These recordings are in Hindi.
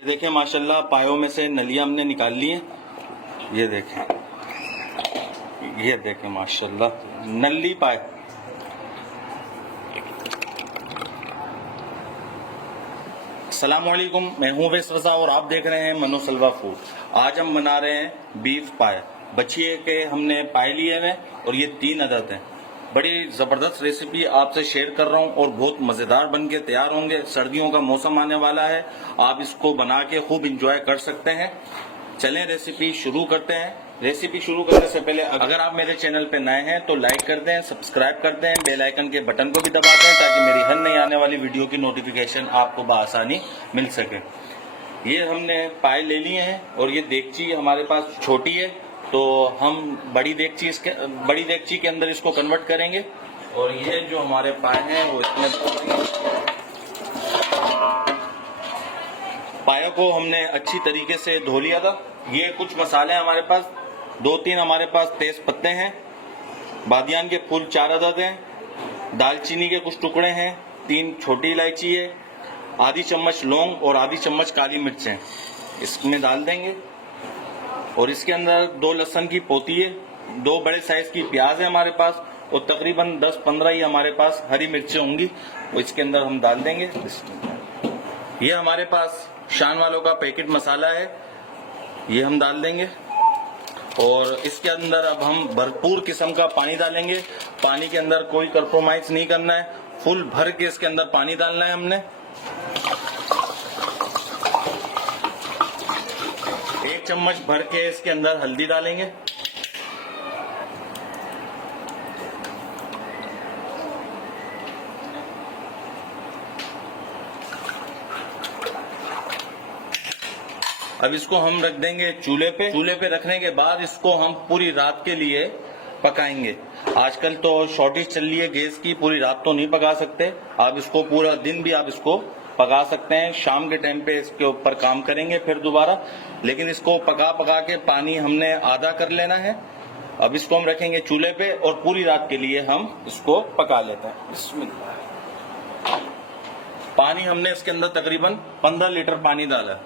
ये देखें माशाल्लाह पायों में से नलियां हमने निकाल ली हैं। ये देखें माशाल्लाह नली पाए। अस्सलामुअलैकुम, मैं हूं वेस रजा और आप देख रहे हैं मनोसलवा फूड। आज हम बना रहे हैं बीफ पाए। बछिए के हमने पाए लिए हैं और ये 3 अदद हैं। बड़ी ज़बरदस्त रेसिपी आपसे शेयर कर रहा हूं और बहुत मज़ेदार बन के तैयार होंगे। सर्दियों का मौसम आने वाला है, आप इसको बना के खूब इंजॉय कर सकते हैं। चलें रेसिपी शुरू करते हैं। रेसिपी शुरू करने से पहले अगर आप मेरे चैनल पे नए हैं तो लाइक कर दें, सब्सक्राइब कर दें, बेल आइकन के बटन को भी दबा दें ताकि मेरी हर नई आने वाली वीडियो की नोटिफिकेशन आपको बआसानी मिल सके। ये हमने पाए ले लिए हैं और ये देगची हमारे पास छोटी है तो हम बड़ी देगची के अंदर इसको कन्वर्ट करेंगे। और ये जो हमारे पाए हैं वो इसमें पायों को हमने अच्छी तरीके से धो लिया था। ये कुछ मसाले हमारे पास 2-3 हमारे पास तेज पत्ते हैं, बादियान के फूल 4 अदद हैं, दालचीनी के कुछ टुकड़े हैं, 3 छोटी इलायची है, आधी चम्मच लौंग और आधी चम्मच काली मिर्च है, इसमें डाल देंगे। और इसके अंदर 2 लहसुन की पोती है, 2 बड़े साइज की प्याज है हमारे पास और तकरीबन 10-15 ही हमारे पास हरी मिर्चें होंगी, वो इसके अंदर हम डाल देंगे। ये हमारे पास शान वालों का पैकेट मसाला है, ये हम डाल देंगे। और इसके अंदर अब हम भरपूर किस्म का पानी डालेंगे। पानी के अंदर कोई कंप्रोमाइज नहीं करना है, फुल भर के इसके अंदर पानी डालना है हमने। 1 चम्मच भर के इसके अंदर हल्दी डालेंगे। अब इसको हम रख देंगे चूल्हे पे रखने के बाद इसको हम पूरी रात के लिए पकाएंगे। आजकल तो शॉर्टेज चल रही है गैस की, पूरी रात तो नहीं पका सकते, आप इसको पूरा दिन भी आप इसको पका सकते हैं। शाम के टाइम पे इसके ऊपर काम करेंगे फिर दोबारा, लेकिन इसको पका के पानी हमने आधा कर लेना है। अब इसको हम रखेंगे चूल्हे पे और पूरी रात के लिए हम इसको पका लेते हैं। बिस्मिल्लाह। पानी हमने इसके अंदर तकरीबन 15 लीटर पानी डाला।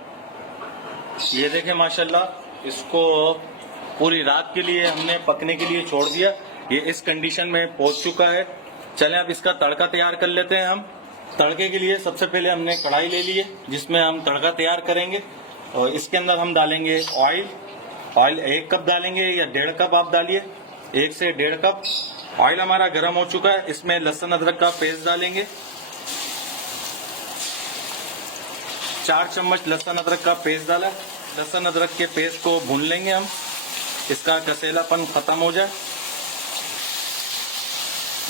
ये देखें माशाल्लाह इसको पूरी रात के लिए हमने पकने के लिए छोड़ दिया। ये इस कंडीशन में पहुंच चुका है। चलें अब इसका तड़का तैयार कर लेते हैं हम। तड़के के लिए सबसे पहले हमने कढ़ाई ले ली है जिसमें हम तड़का तैयार करेंगे। और इसके अंदर हम डालेंगे ऑयल 1 कप डालेंगे या 1.5 कप आप डालिए, 1 से 1.5 कप। ऑयल हमारा गर्म हो चुका है, इसमें लहसुन अदरक का पेस्ट डालेंगे। 4 चम्मच लहसुन अदरक का पेस्ट डाला। लहसुन अदरक के पेस्ट को भून लेंगे हम, इसका कसेलापन खत्म हो जाए।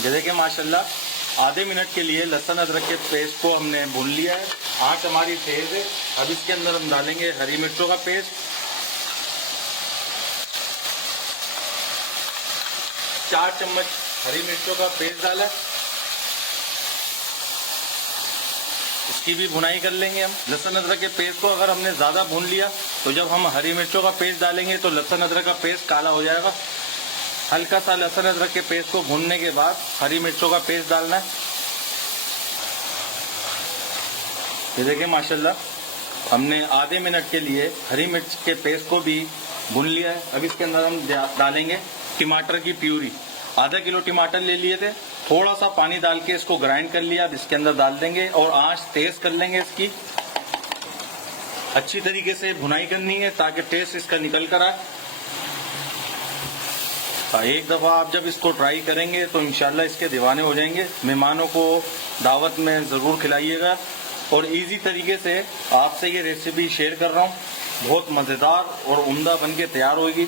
जैसे कि माशाल्लाह आधे मिनट के लिए लहसुन अदरक के पेस्ट को हमने भून लिया है। आंच हमारी तेज है। अब इसके अंदर हम डालेंगे हरी मिर्चों का पेस्ट, 4 चम्मच हरी मिर्चों का पेस्ट डाला। इसकी भी भुनाई कर लेंगे हम। लहसुन अदरक के पेस्ट को अगर हमने ज्यादा भून लिया तो जब हम हरी मिर्चों का पेस्ट डालेंगे तो लहसुन अदरक का पेस्ट काला हो जाएगा। हल्का सा लहसुन अदरक के पेस्ट को भूनने के बाद हरी मिर्चों का पेस्ट डालना है। ये देखिए माशाल्लाह हमने आधे मिनट के लिए हरी मिर्च के पेस्ट को भी भून लिया है। अब इसके अंदर हम डालेंगे टमाटर की प्यूरी। आधा किलो टमाटर ले लिए थे, थोड़ा सा पानी डाल के इसको ग्राइंड कर लिया। अब इसके अंदर डाल देंगे और आंच तेज कर लेंगे इसकी। अच्छी तरीके से भुनाई करनी है ताकि टेस्ट इसका निकल कर आए। एक दफा आप जब इसको ट्राई करेंगे तो इंशाल्लाह इसके दीवाने हो जाएंगे। मेहमानों को दावत में जरूर खिलाइएगा। और इजी तरीके से आपसे ये रेसिपी शेयर कर रहा हूँ, बहुत मजेदार और उम्दा बन के तैयार होगी।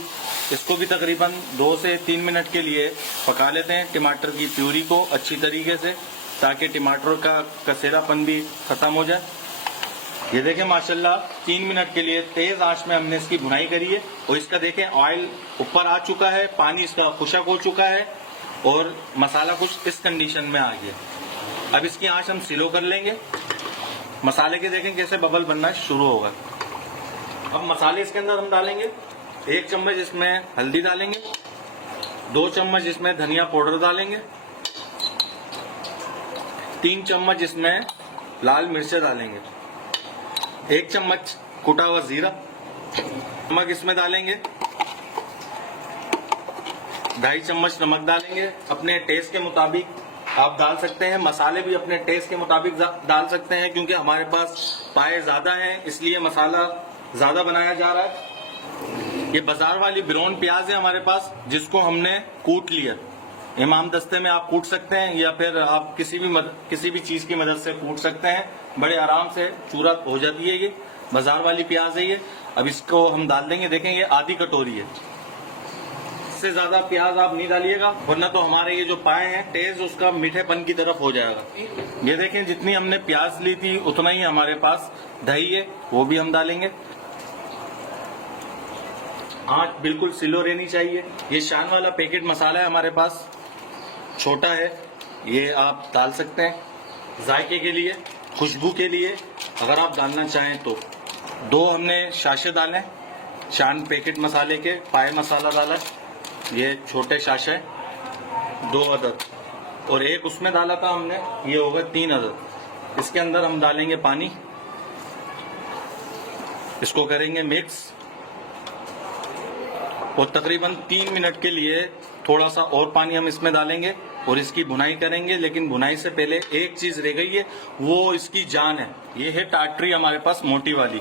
इसको भी तकरीबन 2 से 3 मिनट के लिए पका लेते हैं टमाटर की प्यूरी को अच्छी तरीके से, ताकि टमाटर का कसेलापन भी खत्म हो जाए। ये देखें माशाल्लाह 3 मिनट के लिए तेज आंच में हमने इसकी भुनाई करी है। और इसका देखें ऑयल ऊपर आ चुका है, पानी इसका खुशक हो चुका है और मसाला कुछ इस कंडीशन में आ गया। अब इसकी आंच हम स्लो कर लेंगे। मसाले के देखें कैसे बबल बनना शुरू होगा। अब मसाले इसके अंदर हम डालेंगे। 1 चम्मच इसमें हल्दी डालेंगे, 2 चम्मच इसमें धनिया पाउडर डालेंगे, 3 चम्मच इसमें लाल मिर्च डालेंगे, 1 चम्मच कुटा हुआ जीरा, नमक इसमें डालेंगे, 2.5 चम्मच नमक डालेंगे। अपने टेस्ट के मुताबिक आप डाल सकते हैं। मसाले भी अपने टेस्ट के मुताबिक डाल सकते हैं, क्योंकि हमारे पास पाए ज्यादा हैं इसलिए मसाला ज्यादा बनाया जा रहा है। ये बाजार वाली ब्राउन प्याज है हमारे पास, जिसको हमने कूट लिया। इमाम दस्ते में आप कूट सकते हैं या फिर आप किसी भी चीज की मदद से कूट सकते हैं। बड़े आराम से चूरा हो जाती है। ये बाजार वाली प्याज है ये। अब इसको हम डाल देंगे। देखें ये आधी कटोरी है, इससे ज्यादा प्याज आप नहीं डालिएगा, वरना तो हमारे ये जो पाए हैं टेस्ट उसका मीठेपन की तरफ हो जाएगा। ये देखें जितनी हमने प्याज ली थी उतना ही हमारे पास दही है, वो भी हम डालेंगे। आंच बिल्कुल स्लो रहनी चाहिए। ये शान वाला पैकेट मसाला है हमारे पास, छोटा है, ये आप डाल सकते हैं जायके के लिए, खुशबू के लिए अगर आप डालना चाहें तो। 2 हमने शाशे डाले, शान पैकेट मसाले के, पाए मसाला डाला, ये छोटे शाशे 2 अदद, और एक उसमें डाला था हमने, ये होगा 3 अदद। इसके अंदर हम डालेंगे पानी, इसको करेंगे मिक्स और तकरीबन 3 मिनट के लिए थोड़ा सा और पानी हम इसमें डालेंगे और इसकी भुनाई करेंगे। लेकिन भुनाई से पहले एक चीज रह गई है, वो इसकी जान है। ये है टाटरी हमारे पास मोटी वाली,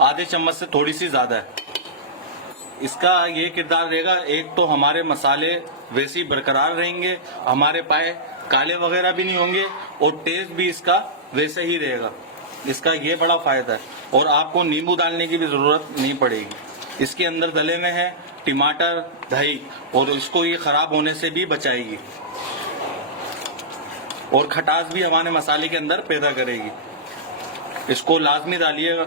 आधे चम्मच से थोड़ी सी ज्यादा है। इसका ये किरदार रहेगा, एक तो हमारे मसाले वैसे ही बरकरार रहेंगे, हमारे पाए काले वगैरह भी नहीं होंगे और टेस्ट भी इसका वैसे ही रहेगा। इसका ये बड़ा फायदा है। और आपको नींबू डालने की भी जरूरत नहीं पड़ेगी। इसके अंदर डले में है टमाटर, दही, और इसको ये खराब होने से भी बचाएगी और खटास भी हमारे मसाले के अंदर पैदा करेगी। इसको लाजमी डालिएगा।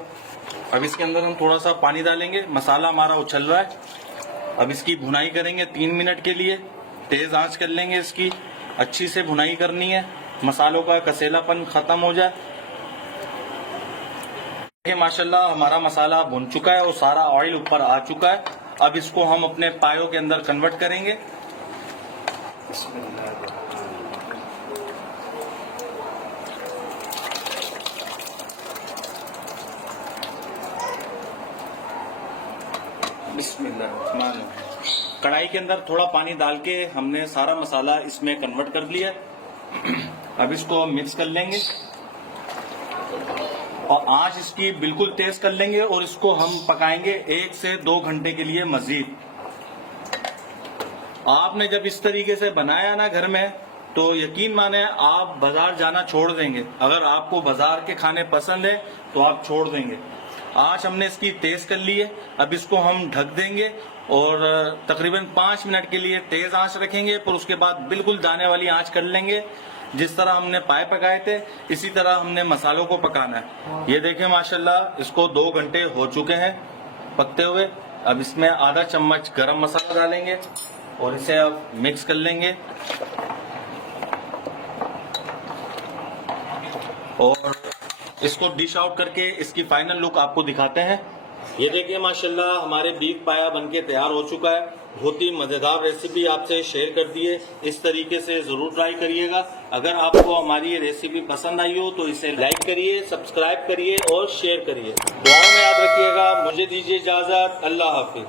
अब इसके अंदर हम थोड़ा सा पानी डालेंगे। मसाला हमारा उछल रहा है, अब इसकी भुनाई करेंगे 3 मिनट के लिए। तेज आंच कर लेंगे इसकी, अच्छी से भुनाई करनी है, मसालों का कसेलापन खत्म हो जाए। माशाल्लाह हमारा मसाला भुन चुका है और सारा ऑयल ऊपर आ चुका है। अब इसको हम अपने पायों के अंदर कन्वर्ट करेंगे। बिस्मिल्लाह। कढ़ाई के अंदर थोड़ा पानी डाल के हमने सारा मसाला इसमें कन्वर्ट कर लिया। अब इसको मिक्स कर लेंगे और आंच इसकी बिल्कुल तेज कर लेंगे और इसको हम पकाएंगे 1 से 2 घंटे के लिए मजीद। आपने जब इस तरीके से बनाया ना घर में, तो यकीन माने आप बाजार जाना छोड़ देंगे। अगर आपको बाजार के खाने पसंद है तो आप छोड़ देंगे। आंच हमने इसकी तेज कर ली है। अब इसको हम ढक देंगे और तकरीबन 5 मिनट के लिए तेज आंच रखेंगे, पर उसके बाद बिल्कुल दाने वाली आंच कर लेंगे। जिस तरह हमने पाए पकाए थे इसी तरह हमने मसालों को पकाना है। ये देखिए माशाल्लाह इसको 2 घंटे हो चुके हैं पकते हुए। अब इसमें आधा चम्मच गरम मसाला डालेंगे और इसे अब मिक्स कर लेंगे और इसको डिश आउट करके इसकी फाइनल लुक आपको दिखाते हैं। ये देखिए माशाल्लाह हमारे बीफ पाया बनके तैयार हो चुका है। बहुत ही मजेदार रेसिपी आपसे शेयर कर दी है। इस तरीके से जरूर ट्राई करिएगा। अगर आपको हमारी ये रेसिपी पसंद आई हो तो इसे लाइक करिए, सब्सक्राइब करिए और शेयर करिए। दुआ में याद रखिएगा। मुझे दीजिए इजाजत। अल्लाह हाफिज।